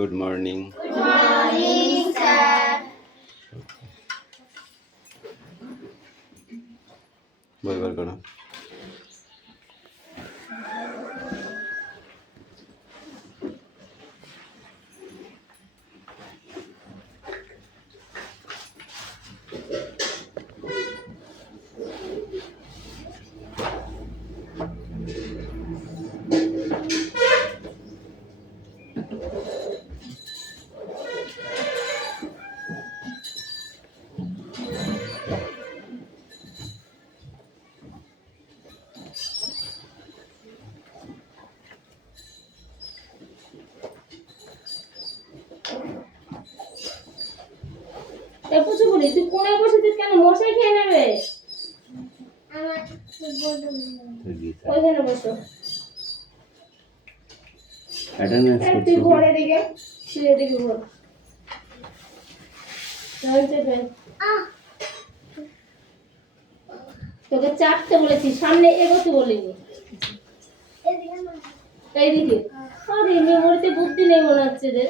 Good morning. Good morning, sir. বই বার করো। পুচু বলি তুই কোণে বসেছিস কেন? মশাই খেয়ে নেবে। ওইখানে বসো। তুই ঘরে দিকে শুয়ে দিকে ঘর। তোকে চাপতে বলেছি, সামনে এগোতে বলিনি। এইদিকে। আরে মেমোরিতে বুদ্ধি নেই মনে হচ্ছে রে।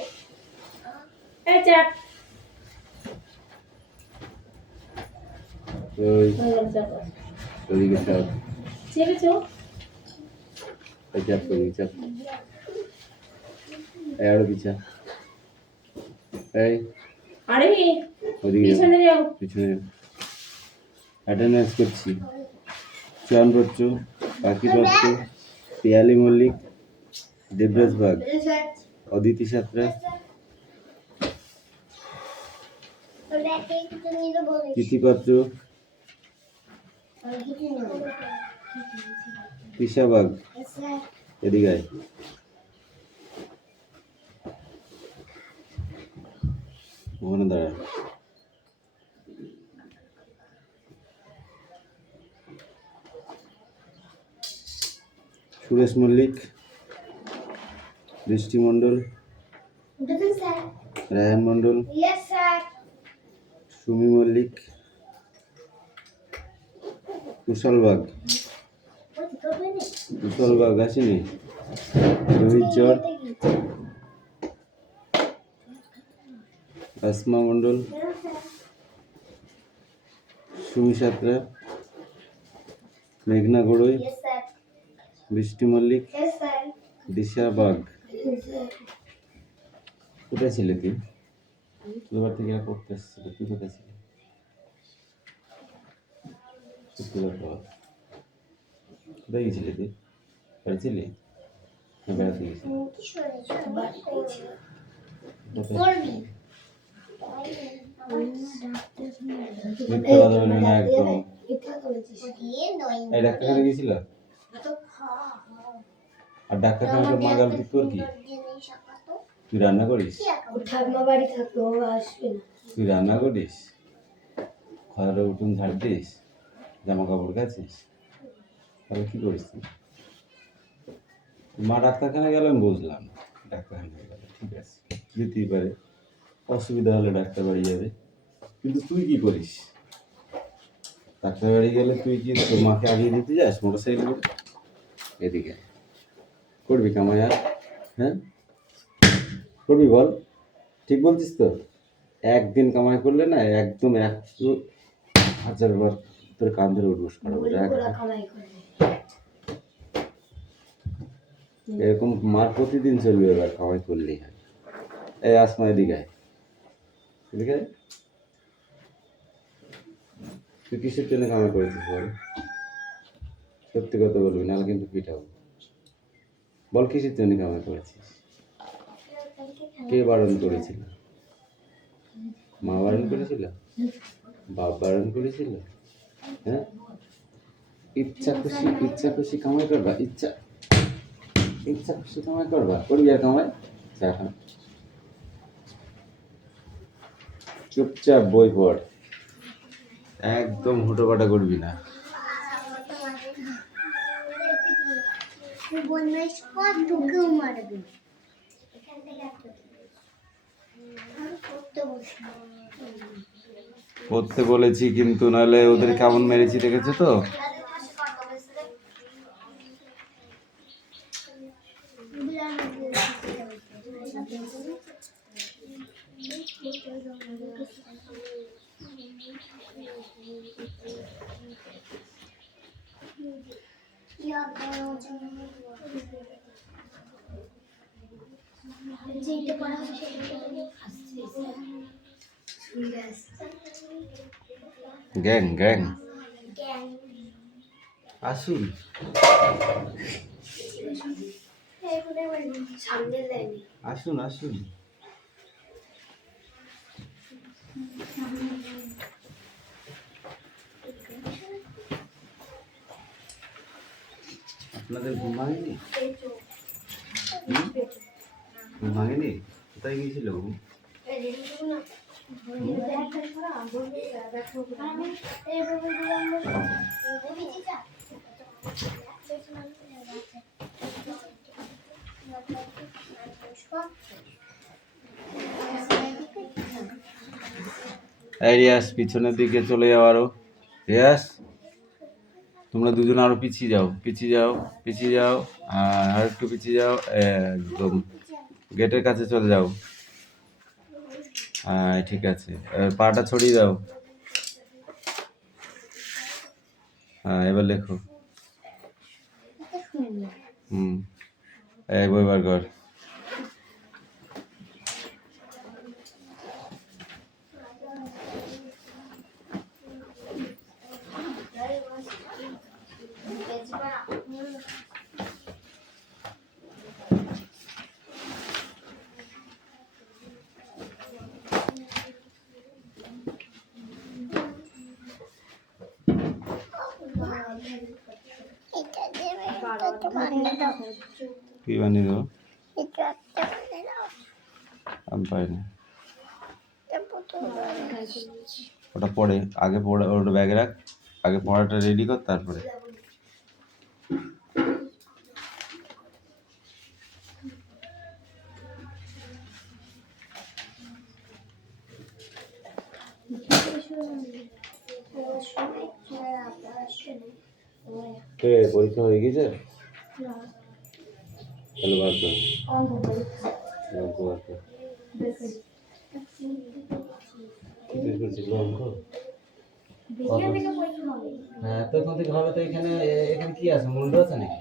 এই চাপ। ছেড়েছো? আরে পিছনে যাও। অ্যাটেন্ডেন্স করছি। চয়ন বচ্চু, পাখি দত্ত, পিয়ালি মল্লিক, দেবরাজ বাগ, অদিতি সাঁতরা, কীর্তি পাত্র, তৃষা বাগ। এদিকে আয়। ওখানে দাঁড়া। সুরেশ মল্লিক, বৃষ্টি মণ্ডল, রায়ন মণ্ডল, সুমি মল্লিক, কুশল বাগ। কুশল বাগ আসেনি? রোহিত চর, আসমা মণ্ডল, সুমি সাঁতরা, মেঘনা গড়ই, বৃষ্টি মল্লিক, দিশা বাগ। কোথায় ছিলে তুই? তোর থেকে পড়তে এসেছিল, তুই কোথায় ছিলি? কোথায় গেছিলি তুই? বাড়ি ছিলি না বেড়াতে গেছিলি? ডাক্তারখানে গেছিল? আর ডাক্তারখানে তোর মা গেল তোর কি? তুই রান্না করিস? তুই রান্না করিস? ঘরে উঠোন ঝাড় দিস? জামা কাপড় কাচিস? তাহলে কি করিস তুই? মা ডাক্তারখানে গেল আমি বুঝলাম, ডাক্তারখানে গেল ঠিক আছে, যেতেই পারে, অসুবিধা হলে ডাক্তার বাড়ি যাবে, কিন্তু তুই কি করিস? ডাক্তার বাড়ি গেলে তুই কি তোর মাকে আগিয়ে দিতে যাস মোটর সাইকেল করে? এদিকে করবি কামাই আর? হ্যাঁ করবি বল? ঠিক বলছিস তো? একদিন কামাই করলে না একদম 100,000 বার তোর কান ধরে উঠবোস করাবো। এরকম মার প্রতিদিন চলবে, এবার কামাই করলেই হয়। এই আসমা এদিকে আয়। এদিকে আয়। তুই কিসের জন্য কামাই করেছিস বল? সত্যি কথা বলবি, নাহলে কিন্তু পিটাবো। বল কিসের জন্য কামাই করেছিস? কে বারণ করেছিল? মা বারণ করেছিল? বাপ বারণ করেছিল? হ্যাঁ, ইচ্ছা খুশি কামাই করবা? ইচ্ছা খুশি কামাই করবা? করবি আর কামাই? এখন চুপচাপ বই পড়, একদম হুটোপাটা করবি না। পড়তে বলেছি কিন্তু, নাহলে ওদের কেমন মেরেছি দেখেছো তো? গ্যাং গ্যাং আসুন। আসুন আসুন। আপনাদের ঘুম ভাঙেনি? ঘুম ভাঙেনি? কোথায় গিয়েছিল ঘুম? এই রিয়াস, পিছনের দিকে চলে যাও আরো। রিয়াস, তোমরা দুজন আরো পিছিয়ে যাও, পিছিয়ে যাও, পিছিয়ে যাও, আর একটু পিছিয়ে যাও, একদম গেটের কাছে চলে যাও। হ্যাঁ ঠিক আছে, এবার পাটা ছড়িয়ে দাও। হ্যাঁ এবার লেখো। এই বই বার কর। কি বানিয়ে দেবো? আমি পারি না। ওটা পড়ে, আগে পড়ে ওটা ব্যাগে রাখ, আগে পড়াটা রেডি কর তারপরে। পরীক্ষা হয়ে গেছে? তাহলে বার কর, অঙ্ক বার কর। কি করছিস অঙ্ক? হ্যাঁ তো এখন থেকে হবে তো। এখানে এখানে কি আছে, মূল্য আছে নাকি?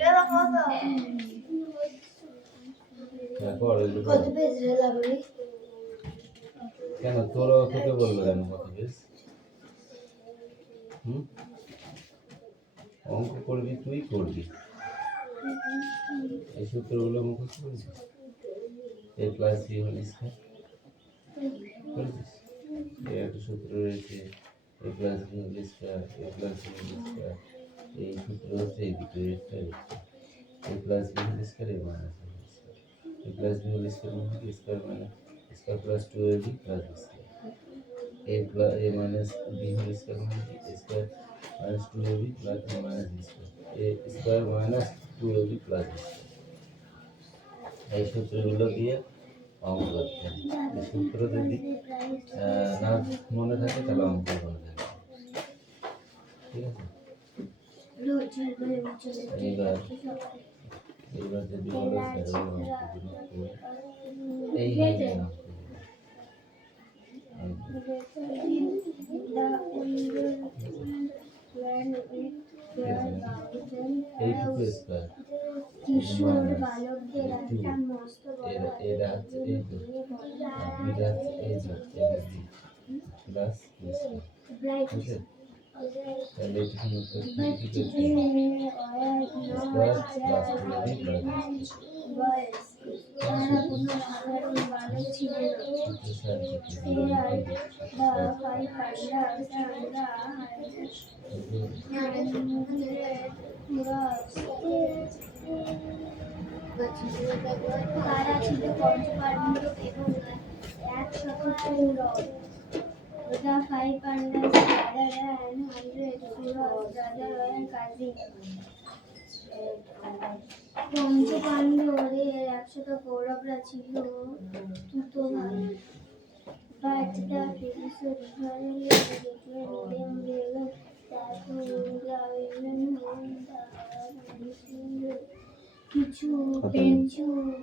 কেন তোর তোকে বললো কেন কত পেজ? অঙ্ক করবি, তুই করবি, এই সূত্রগুলো মুখস্থ করেছিস? A plus B whole square করেছিস? এই একটা সূত্র রয়েছে, A plus B whole square, A plus B whole square. এই সূত্র হচ্ছে এই দুটো, একটা A plus B whole square, A minus B whole square. A plus B whole square মানে কি? Square minus square plus 2ab plus B square. A minus B whole square মানে কি? Square minus 2ab plus minus B square. এ square minus 2ab plus B square. এই সূত্রগুলো দিয়ে অঙ্ক করতে হবে। এই সূত্র যদি না মনে থাকে তাহলে অঙ্ক মনে থাকে। ঠিক আছে? এইবার যদি বলো এই এইটুকু স্কয়ার এটা হচ্ছে এই বিটা হচ্ছে এই প্লাস ওকে। তাহলে তারা ছিল পঞ্চপাণ্ডব এবং 100 The 5 pandas rather than 100 Kuras rather than Kazi. পঞ্চপাণ্ডবের 100 কৌরবরা ছিল দুটো ভাই। But the Philistines declared them below that কিছু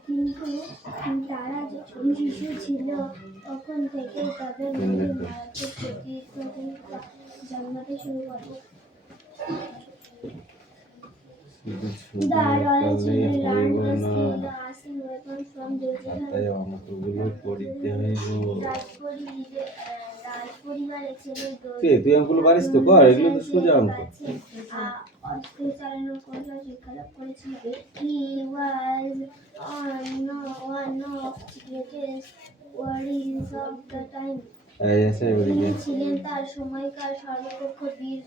কিন্তু তারা যখন শিশু ছিল তখন থেকে তাদের মধ্যে মারাত্মক প্রতিদ্বন্দ্বিতা জন্মাতে শুরু করে। শুধু ছবি The royal আঁকালে children হইব learned the না, skill of asking weapons from Duryodhan. খাতায় অঙ্কগুলো করিতে হইব। রাজপরিবারের ছেলে কে তুই অঙ্কগুলো পারিস তো? কর, এগুলো তো সোজা অঙ্ক। কাছে অস্ত্র চালানোর কৌশল শিক্ষালাভ করেছিল। He was one of the greatest warriors of the time. এই আছে তিনি এদিকে। ছিলেন তার সময়কার সর্বপক্ষ বীর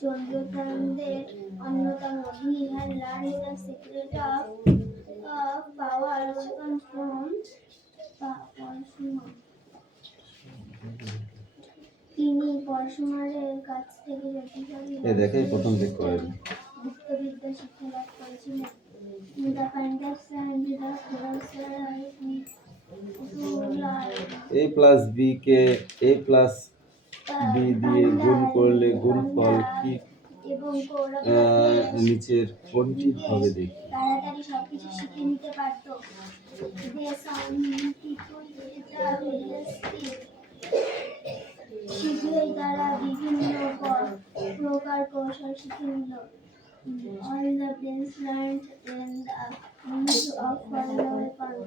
চন্দ্রকান্তের অন্যতম। He had learned the secret of power weapons from Parashuram. তিনি পরশুরামের কাছ থেকে শক্তিশালী এই দেখে প্রথম দিক করে নি। গুপ্তবিদ্যা শিক্ষা লাভ করেছিলেন। The Pandavas and the Kauravas a plus b কে a প্লাস বি দিয়ে গুণ করলে গুণফল কি এবং কৌরবরা নিচের কোনটি হবে দেখি। তাড়াতাড়ি সবকিছু শিখে নিতে পারতো। শীঘ্রই তারা বিভিন্ন প্রকার কৌশল শিখে নিল। All the prince learned in the use of foreign weapons.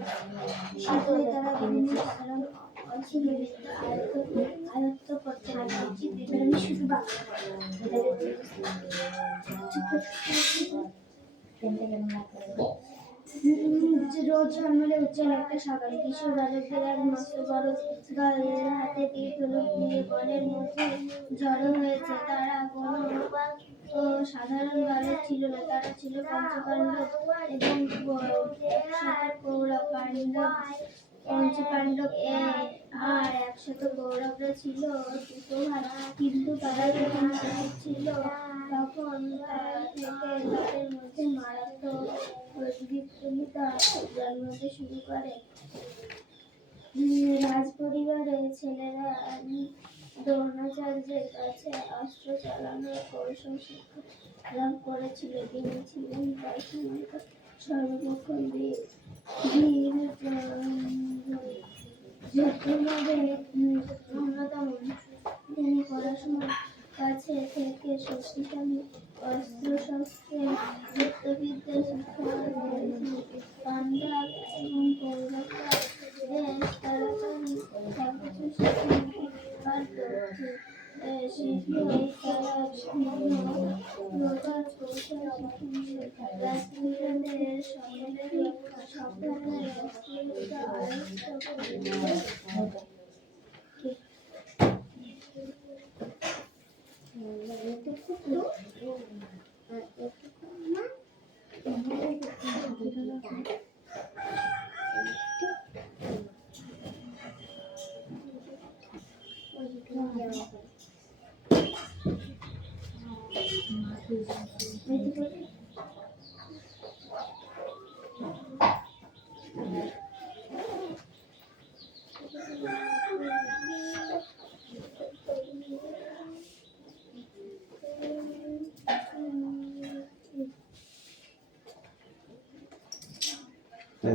শীঘ্রই তারা বিভিন্ন সাধারণ অস্ত্রবিদ্যা আয়ত্ত করতে লাগলো। আমি শুধু রোজ জন্মলে উজ্জ্বল একটা সকাল কিশোর বালকদের এক মস্ত বড় দল হাতে তীর ধনুক নিয়ে বনের মধ্যে জড়ো হয়েছে। তারা কোনো সাধারণ বালক ছিল না, তারা ছিল পঞ্চপাণ্ডব এবং কৌরব পঞ্চপাণ্ডব আর 100 কৌরবরা ছিল দুটো ভাই। কিন্তু তারা যখন ছিল তখন থেকে তাদের মধ্যে মারাত্মক প্রতিদ্বন্দ্বিতা জন্মাতে শুরু করে। রাজপরিবারের ছেলেরা দ্রোণাচার্যের কাছে অস্ত্র চালানোর কৌশল শিক্ষা লাভ করেছিল। তিনি ছিলেন তার সময়কার সর্বপক্ষ বীর যোদ্ধাদের অন্যতম। তিনি পড়াশোনার কাছে থেকে শক্তিশালী অস্ত্রশস্ত্রের গুপ্তবিদ্যা শিক্ষা করেছেন। পাণ্ডব এবং কৌরবরা বেশ তাড়াতাড়ি সবকিছু শিখে নিতে পারত। শীঘ্রই তারা বিভিন্ন প্রকার কৌশল শিখে নিল। রাজপুত্রদের সকলেরই সব ধরনের অস্ত্রবিদ্যা আয়ত্ত করে নিল।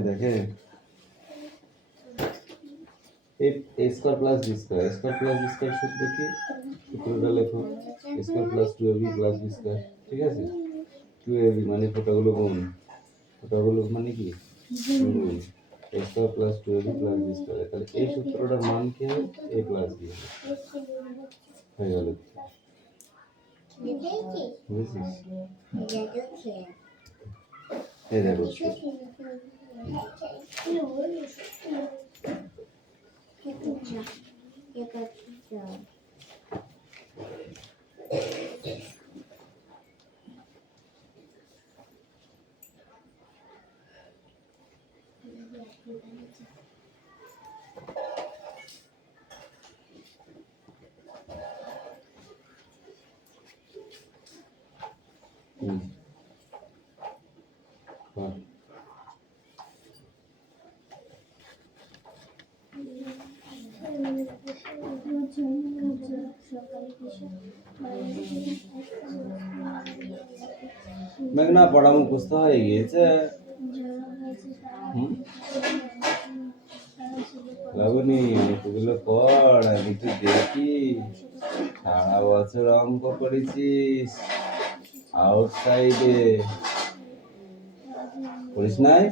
দেখে a square plus B square, square plus B square সূত্র কি? সূত্রটা লেখো, square plus 2ab plus B square. ঠিক আছে, 2ab মানে ফোটাগুলো গুণ, ফোটাগুলো মানে কি গুণ, a square plus 2ab plus B square. তাহলে এই সূত্রটার মান কি হবে? a প্লাস বি হয়ে গেল। বুঝছিস? এই দেখো মেঘনা পড়া মুখস্থ হয়ে গিয়েছে। লাগুনি অঙ্কগুলো কর, আমি তো দেখি সারা বছর অঙ্ক করেছিস আউটসাইডে। করিস নাই?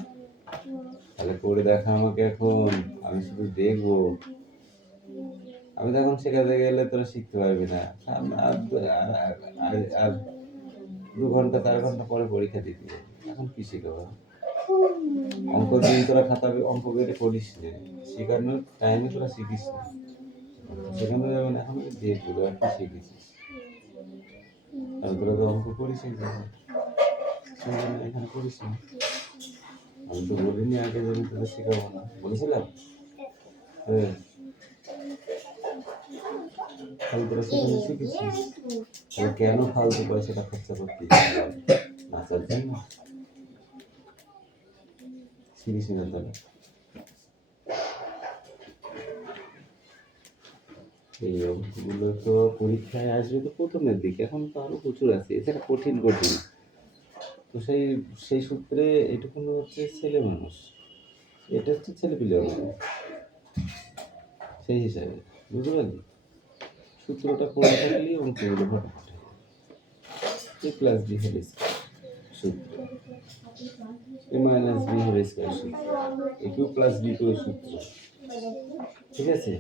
তাহলে করে দেখা আমাকে এখন, আমি শুধু দেখবো। আমি তো এখন শেখাতে গেলে তোরা শিখতে পারবি না। আর 2 ঘন্টা 4 ঘন্টা পরে পরীক্ষা দিবি, এখন কি শিখাবো? অঙ্ক দিন তোরা খাতা অঙ্ক বের করিস না, শেখানোর টাইমে তোরা শিখিস না, শেখানো যাবে না। এখন দেখবো আর কি শিখেছিস, আর তোরা তো অঙ্ক করিস এখানে করিস না। আমি তো বলিনি আগে যে আমি তোদের শেখাবো না, বলেছিলাম? হ্যাঁ, তাহলে তোরা সেখানে শিখেছিস, তাহলে কেন ফালতু পয়সাটা খরচা করতে নাচার জন্য? শিখিস না তাহলে। এই অঙ্কগুলো তো পরীক্ষায় আসবে তো প্রথমের দিকে, এখন তো আরো প্রচুর আছে, এছাড়া কঠিন কঠিন। তো সেই সূত্রে এটুকু হচ্ছে ছেলে মানুষ, এটা হচ্ছে ছেলে পিলে মানুষ, সেই হিসাবে বুঝতে পারলি? সূত্রটা পড়ে থাকলে অঙ্কগুলো ফটাফট এ প্লাস বি হোল স্কয়ার সূত্র, এ মাইনাস বি হোল স্কয়ার সূত্র, এ কিউ প্লাস বি কিউ সূত্র, ঠিক আছে?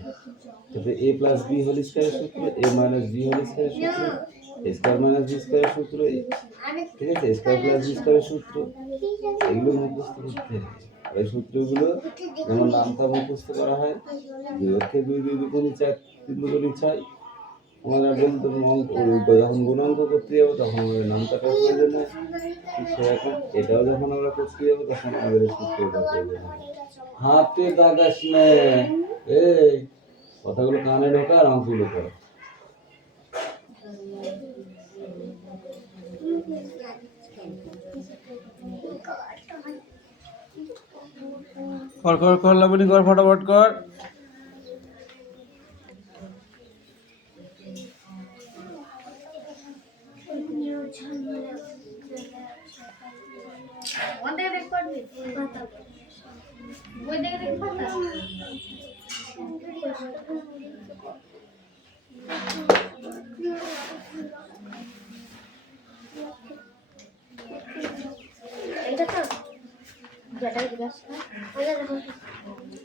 তবে এ প্লাস বি হোল স্কয়ার সূত্র, এ মাইনাস বি হোল স্কয়ার সূত্র, এ স্কয়ার মাইনাস বি স্কয়ার সূত্র, ঠিক আছে? স্কয়ার প্লাস বি স্কয়ার সূত্র, এগুলো মুখস্থ করতে হবে। আর এই সূত্রগুলো যেমন নামটা মুখস্থ করা হয়, 2 অক্ষে 2 2 দুগুণে 4 3 দুগুণে 6, আমরা বলতে যখন গুণাঙ্ক করতে যাবো তখন আমাদের নামটাকার প্রয়োজন হয়, ঠিক সেরকম এটাও যখন আমরা করতে যাবো তখন আমাদের সূত্রটা প্রয়োজন হয়। হাতে দাগাস নে, এই কথাগুলো কানে ঢোকা আর অঙ্কগুলো কর। কর কর কর লাবণী কর, ফটাফট কর।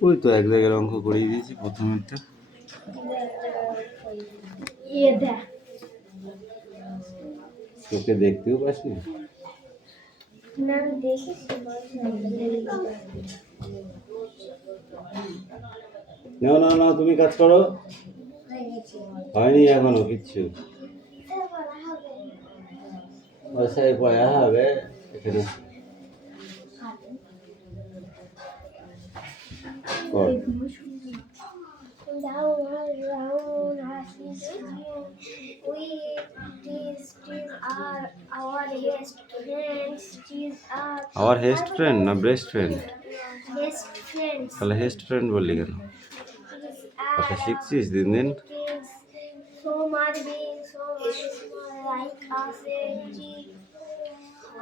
ওই তো এক জায়গায় অঙ্ক করিয়ে দিয়েছি প্রথমেরটা। তোকে দেখতেও পাসনি? না না না, তুমি কাজ করো, হয়নি এখনো কিচ্ছু। বাসায় পড়া হবে এখানে কর। Our best friend না বেস্ট ফ্রেন্ড? তাহলে বেস্ট ফ্রেন্ড বললি কেন? কথা শিখছিস দিন দিন?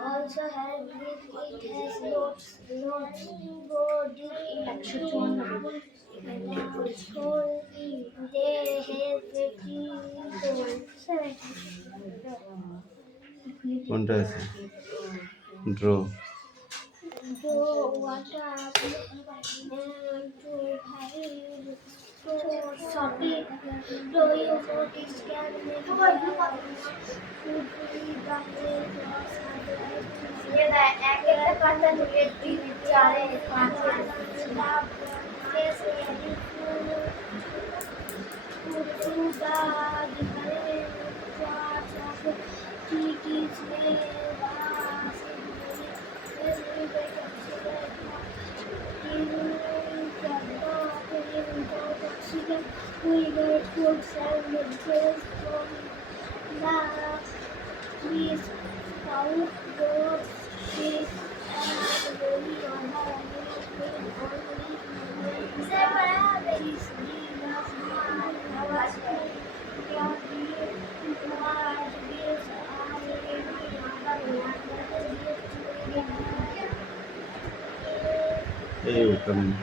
Also has it has lots go deep they have কোনটা আছে? Draw water and to sorted do you notice can make ये एक एक पाता धुले 3 4 5 we get food and milk from the trees, cows, goats, sheep, and many other Hey, welcome.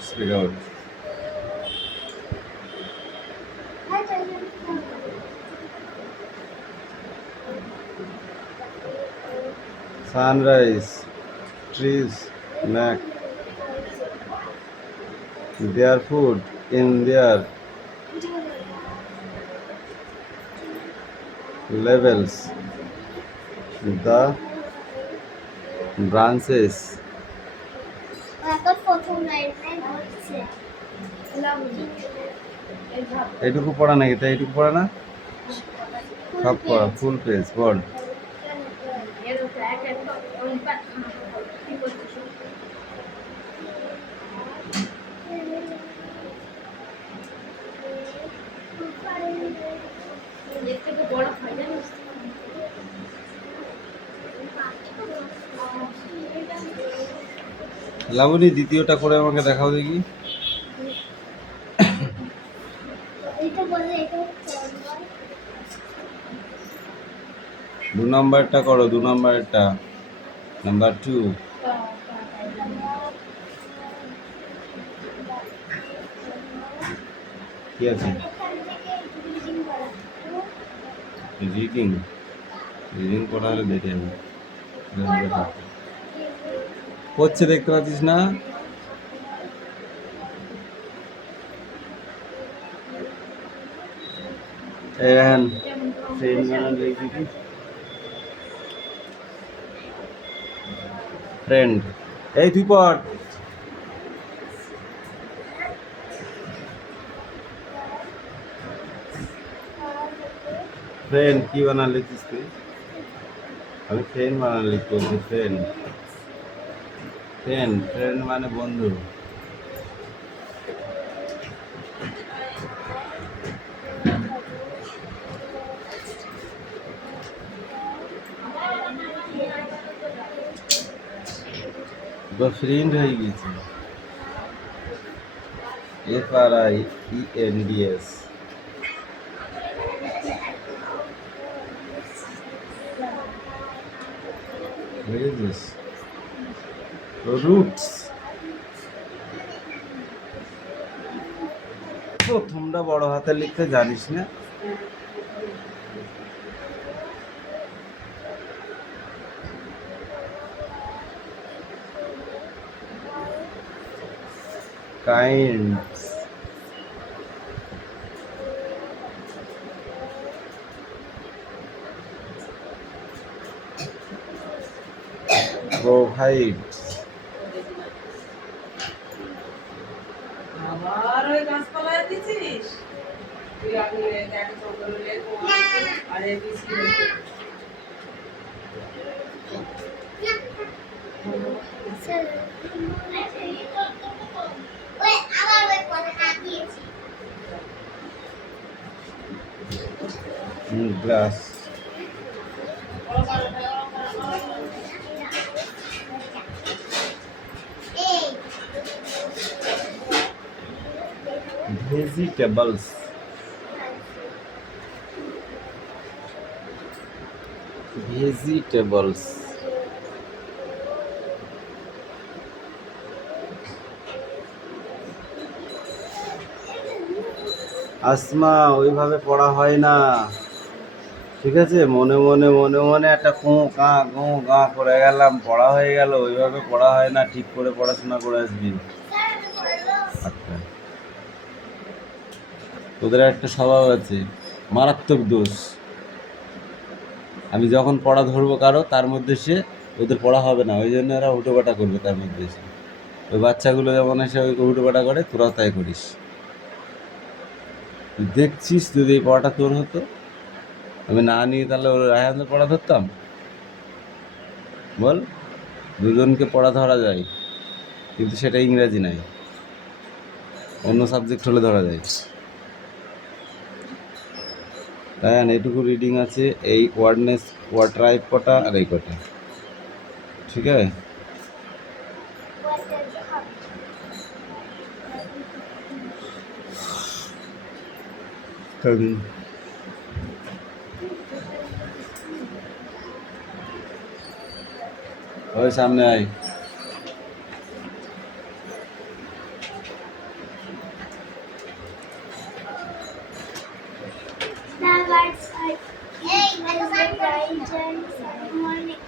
Speak out. Sunrise, trees, Mac, their food in their levels, the branches. এখন প্রথম লাইনে হচ্ছে এইটুকু পড়া নাকি? তাই এইটুকু পড়া না? সব পড়া, ফুল পেজ পড়। লাবণী, দ্বিতীয়টা করে আমাকে দেখাও দেখি। এটা বলে এটা হচ্ছে 2 নম্বরটা করো, 2 নম্বরটা, নাম্বার 2। কি আছে? এখান থেকে রিডিং করা রিডিং, রিডিং পড়া হলে দেখে আমি পড়ছে, দেখতে পাচ্ছিস না? এই রাহান, ফ্রেন্ড বানান লিখবি কি? ফ্রেন্ড, এই তুই পড়। ফ্রেন্ড কি বানান লিখছিস তুই? আমি ফ্রেন্ড বানান লিখতে বলছি। ফ্রেন্ড, ফ্রেন্ড, ফ্রেন্ড মানে বন্ধু। ফ্রেন্ড হয়ে গেছে। FRIENDS, বুঝেছিস? রুটস, প্রথমটা বড় হাতে লিখতে জানিস না? কাইন্ডস, provides, আবার ওই গাছপালায় দিছিস তুই আগে দেখ তো করে আরে দিছি ওই আবার ওই কথা দিয়েছি গ্লাস, এই vegetables, vegetables, আসমা, ওইভাবে পড়া হয় না, ঠিক আছে? মনে মনে মনে মনে একটা গো গা করে গেলাম, পড়া হয়ে গেল। ওইভাবে পড়া হয় না, ঠিক করে পড়াশোনা করে আসবি। আচ্ছা, তোদের একটা স্বভাব আছে, মারাত্মক দোষ। আমি যখন পড়া ধরবো কারো, তার মধ্যে সে, ওদের পড়া হবে না, ওই জন্য এরা হুটোপাটা করবে তার মধ্যে এসে। ওই বাচ্চাগুলো যেমন এসে ওই হুটোপাটা করে, তোরাও তাই করিস। তুই দেখছিস, যদি এই পড়াটা তোর হতো, আমি না নিয়ে তাহলে ওর রায়হানের পড়া ধরতাম? বল, দুজনকে পড়া ধরা যায়, কিন্তু সেটা ইংরাজি নাই, অন্য সাবজেক্ট হলে ধরা যায়। রায়হান, এইটুকু রিডিং আছে, এই ওয়ার্ডনেস, ওয়ার্ড টাইপ কটা আর এই কটা, ঠিক আছে? ওই সামনে আয়। The words are hey, the bright and morning.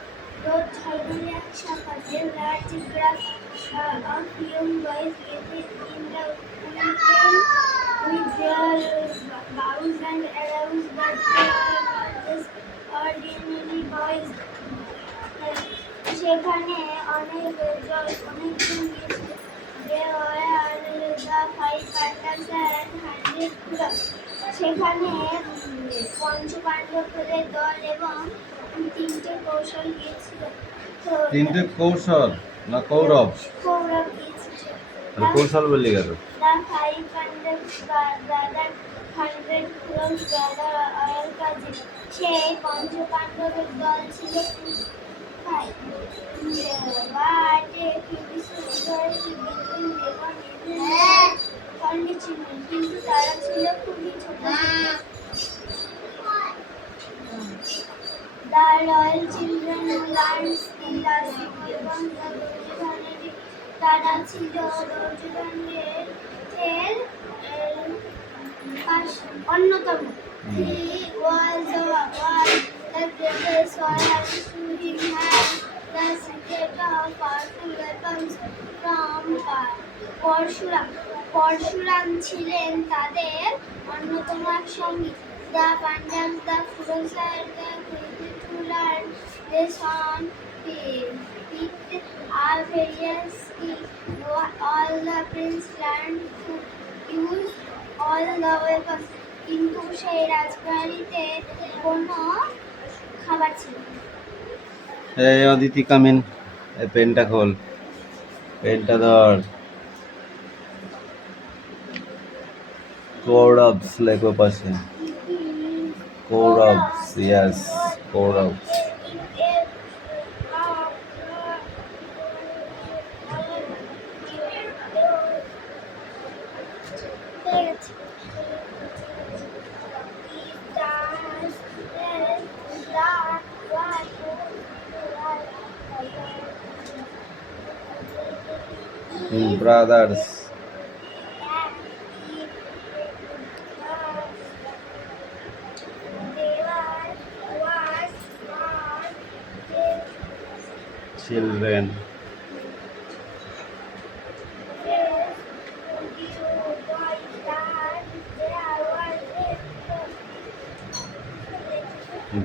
रोज झाड़ूने अच्छा करते large group of young boys gathered in the weekend with their bows and arrows, but they were not just ordinary boys. সেখানে অনেকজন গিয়েছিল। They were the 5 pandas and 100 Kurams. সেখানে পঞ্চপাণ্ডবদের দল এবং 3টে কৌশল গিয়েছিল। তো তিনটে কৌশল না কৌরব? কৌরব গিয়েছিল। আর কৌশল বলে গেল। The 5 Pandavas brother 100 Kurams brother or cousin. সেই পঞ্চপাণ্ডবের দল ছিল 5. But কিন্তু তারা ছিল খুবই ছোট। The royal children who learned scholastic এবং দুর্যোধনের তারা ছিল দুর্যোধনের অন্যতম। He was the greatest warrior who had the secret of powerful weapons from Parashuram ছিলেন তাদের অন্যতম এক সঙ্গী। The Pandavas, the Kurams, the Khajiit who learned lesson picked up various skills. All the prince learned to use all the weapons. কিন্তু সেই রাজবাড়িতে কোনো খাবার ছিল না। এই অদিতি কামিন, এই পেনটা খোল, পেনটা ধর। কৌরবস লেখো পাশে, Kauravas, yes Kauravas. Brothers, children,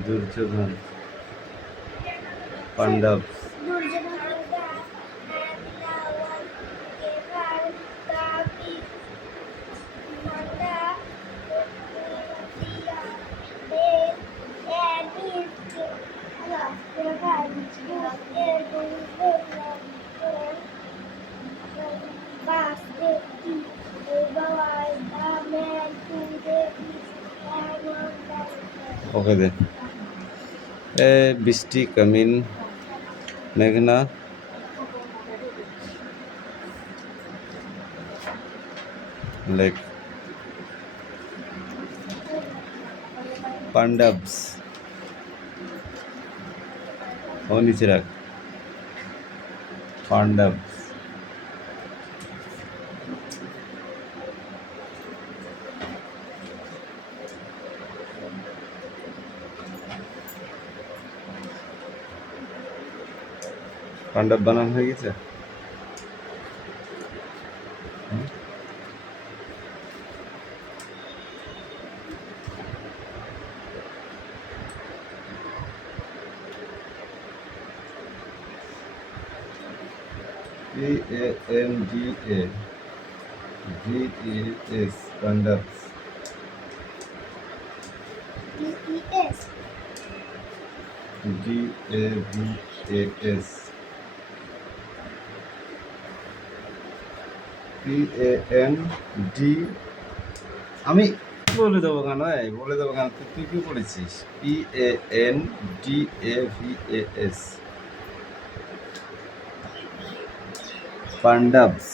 Duryodhan, Pandav, okay দে। এ বৃষ্টি কামিন, মেঘনা, লেক, পাণ্ডবস, ও নিচে রাখ, পাণ্ডবস। পাণ্ডব বানানো হয়ে গেছে। PANDAS, পাণ্ডবস। DAVAS, PAND। আমি বলে দেবো কেন, বলে দেবো কেন, তুই কি পড়েছিস? PANDAVAS, পাণ্ডবস।